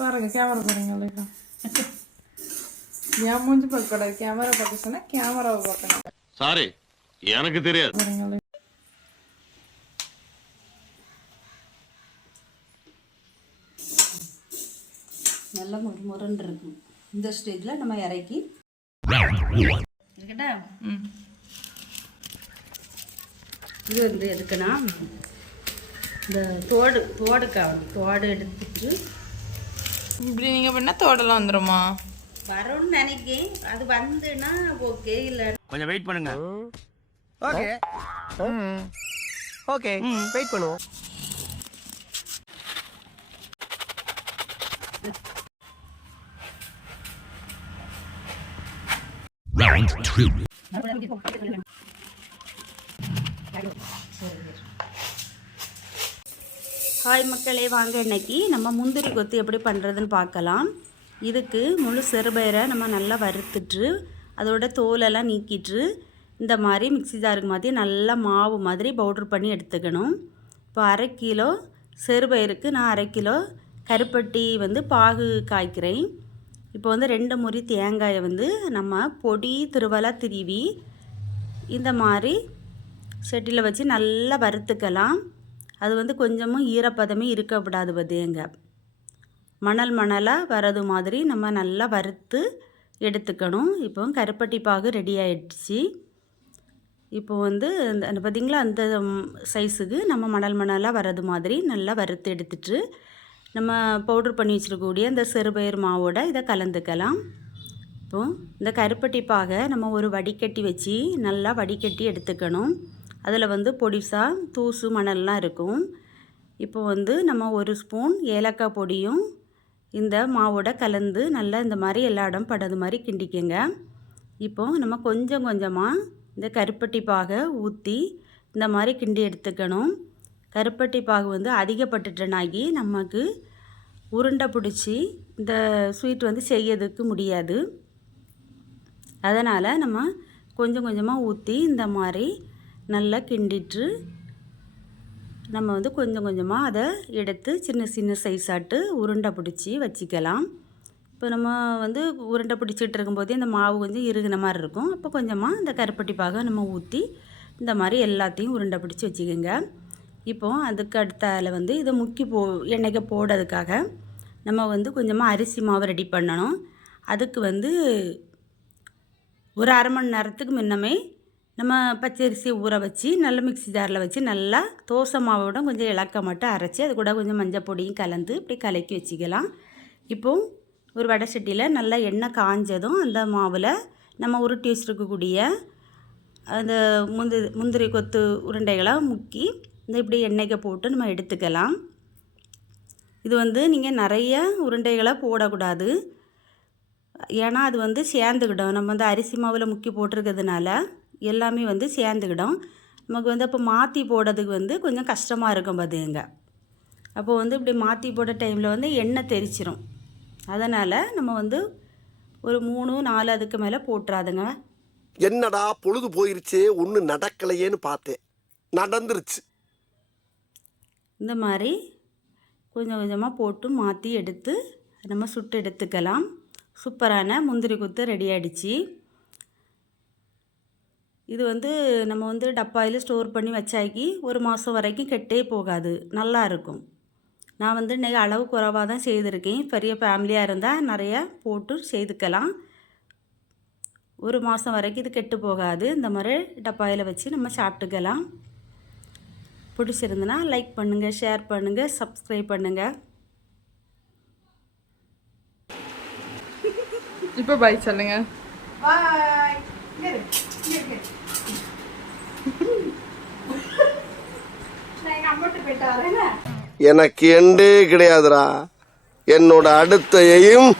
பாருங்க கேமரா பாருங்க. என் மூஞ்சி பார்க்கக்கூடாது, கேமரா பார்க்க சொன்னா கேமராவை பார்க்கணும். சாரி, எனக்கு தெரியாது. நல்லா முறுமுறுன்னு இருக்கும். இந்த ஸ்டேஜில் நம்ம இறக்கி இருக்கட்டா. இது வந்து எதுக்குன்னா இந்த தோடு எடுத்துட்டு இப்படி நீங்கள் பண்ணால் தோடெல்லாம் வந்துடுமா? வரும்னு நினைக்கேன். அது வந்துன்னா ஓகே, இல்லை கொஞ்சம் வெயிட் பண்ணுங்க. ஓகே ஓகே வெயிட் பண்ணுவோம். ஹாய் மக்களே, வாங்க இன்னைக்கு நம்ம முந்திரி கொத்து எப்படி பண்ணுறதுன்னு பார்க்கலாம். இதுக்கு முழு சிறுபயிரை நம்ம நல்லா வறுத்துட்டு அதோட தோலெல்லாம் நீக்கிட்டு இந்த மாதிரி மிக்ஸி ஜாருக்கு மாதிரி நல்லா மாவு மாதிரி பவுட்ரு பண்ணி எடுத்துக்கணும். இப்போ 1/2 கிலோ சிறுபயிருக்கு நான் 1/2 கிலோ கருப்பட்டி வந்து பாகு காய்க்கிறேன். இப்போ வந்து 2 முறி தேங்காயை வந்து நம்ம பொடி திருவலாக திருவி இந்த மாதிரி செட்டியில் வச்சு நல்லா வறுத்துக்கலாம். அது வந்து கொஞ்சமும் ஈரப்பதமே இருக்கக்கூடாது. பார்த்தீங்க, மணலாக வரது மாதிரி நம்ம நல்லா வறுத்து எடுத்துக்கணும். இப்போ கருப்பட்டி பாகு ரெடி ஆகிடுச்சு. இப்போ வந்து அந்த பார்த்திங்களா, அந்த சைஸுக்கு நம்ம மணலாக வரது மாதிரி நல்லா வறுத்து எடுத்துட்டு நம்ம பவுட்ரு பண்ணி வச்சுருக்கக்கூடிய இந்த சிறுபயிர் மாவோட இதை கலந்துக்கலாம். இப்போது இந்த கருப்பட்டி பாகை நம்ம ஒரு வடிகட்டி வச்சு நல்லா வடிகட்டி எடுத்துக்கணும். அதில் வந்து பொடிசாக தூசு மணல்லாம் இருக்கும். இப்போ வந்து நம்ம 1 ஸ்பூன் ஏலக்காய் பொடியும் இந்த மாவோட கலந்து நல்லா இந்த மாதிரி எல்லா இடம் படுறது மாதிரி கிண்டிக்கங்க. இப்போது நம்ம கொஞ்சம் கொஞ்சமாக இந்த கருப்பட்டி பாகை ஊற்றி இந்த மாதிரி கிண்டி எடுத்துக்கணும். கருப்பட்டி பாகு வந்து அதிகப்பட்டுட்டனாகி நமக்கு உருண்டை பிடிச்சி இந்த ஸ்வீட் வந்து செய்யறதுக்கு முடியாது. அதனால் நம்ம கொஞ்சம் கொஞ்சமாக ஊற்றி இந்த மாதிரி நல்லா கிண்டிட்டு நம்ம வந்து கொஞ்சம் கொஞ்சமாக அதை எடுத்து சின்ன சின்ன சைஸாட்டு உருண்டை பிடிச்சி வச்சுக்கலாம். இப்போ நம்ம வந்து உருண்டை பிடிச்சிட்டு இருக்கும்போதே இந்த மாவு கொஞ்சம் இறுகின மாதிரி இருக்கும். அப்போ கொஞ்சமாக இந்த கருப்பட்டி பாகை நம்ம ஊற்றி இந்த மாதிரி எல்லாத்தையும் உருண்டை பிடிச்சி வச்சுக்கோங்க. இப்போது அதுக்கு அடுத்தால வந்து இதை முக்கி எண்ணெய்க்கு போடுறதுக்காக நம்ம வந்து கொஞ்சமாக அரிசி மாவு ரெடி பண்ணணும். அதுக்கு வந்து ஒரு 1/2 மணி நேரத்துக்கு முன்னமே நம்ம பச்சரிசியை ஊற வச்சு நல்ல மிக்ஸி ஜாரில் வச்சு நல்லா தோசை மாவோட கொஞ்சம் இலக்க மட்டும் அரைச்சி அது கூட கொஞ்சம் மஞ்சள் பொடியும் கலந்து இப்படி கலக்கி வச்சுக்கலாம். இப்போது ஒரு வடை சட்டியில் நல்லா எண்ணெய் காஞ்சதும் அந்த மாவில் நம்ம உருட்டி வச்சுருக்கக்கூடிய அந்த முந்திரி கொத்து உருண்டைகளை முக்கி இந்த இப்படி எண்ணெய்க்கு போட்டு நம்ம எடுத்துக்கலாம். இது வந்து நீங்கள் நிறைய உருண்டைகளை போடக்கூடாது, ஏன்னா அது வந்து சேர்ந்துக்கிடும். நம்ம வந்து அரிசி மாவில் முக்கி போட்டிருக்கிறதுனால எல்லாமே வந்து சேர்ந்துக்கிடும். நமக்கு வந்து அப்போ மாற்றி போடுறதுக்கு வந்து கொஞ்சம் கஷ்டமாக இருக்கும். பார்த்துங்க, அப்போ வந்து இப்படி மாற்றி போடுற டைமில் வந்து எண்ணெய் தெரிச்சிரும். அதனால் நம்ம வந்து ஒரு 3-4 அதுக்கு மேலே போட்டுறாதுங்க. என்னடா பொழுது போயிருச்சே ஒன்றும் நடக்கலையேன்னு பார்த்தேன், நடந்துருச்சு. இந்த மாதிரி கொஞ்சம் கொஞ்சமாக போட்டு மாற்றி எடுத்து நம்ம சுட்டு எடுத்துக்கலாம். சூப்பரான முந்திரி கொத்து ரெடி ஆகிடுச்சு. இது வந்து நம்ம வந்து டப்பாயில் ஸ்டோர் பண்ணி வச்சாக்கி 1 மாதம் வரைக்கும் கெட்டே போகாது, நல்லா இருக்கும். நான் வந்து இன்றைக்கி அளவு குறைவாக தான் செய்திருக்கேன். பெரிய ஃபேமிலியாக இருந்தால் நிறையா போட்டு செய்துக்கலாம். 1 மாதம் வரைக்கும் இது கெட்டு போகாது. இந்த மாதிரி டப்பாயில் வச்சு நம்ம சாப்பிட்டுக்கலாம். பிடிச்சிருந்துன்னா லைக் பண்ணுங்கள், ஷேர் பண்ணுங்கள், சப்ஸ்கிரைப் பண்ணுங்கள். இப்போ பாய் சொல்லுங்க. பாய். எனக்கு எண்டே கிடையாதுடா. என்னோட அடுத்த எய்ம்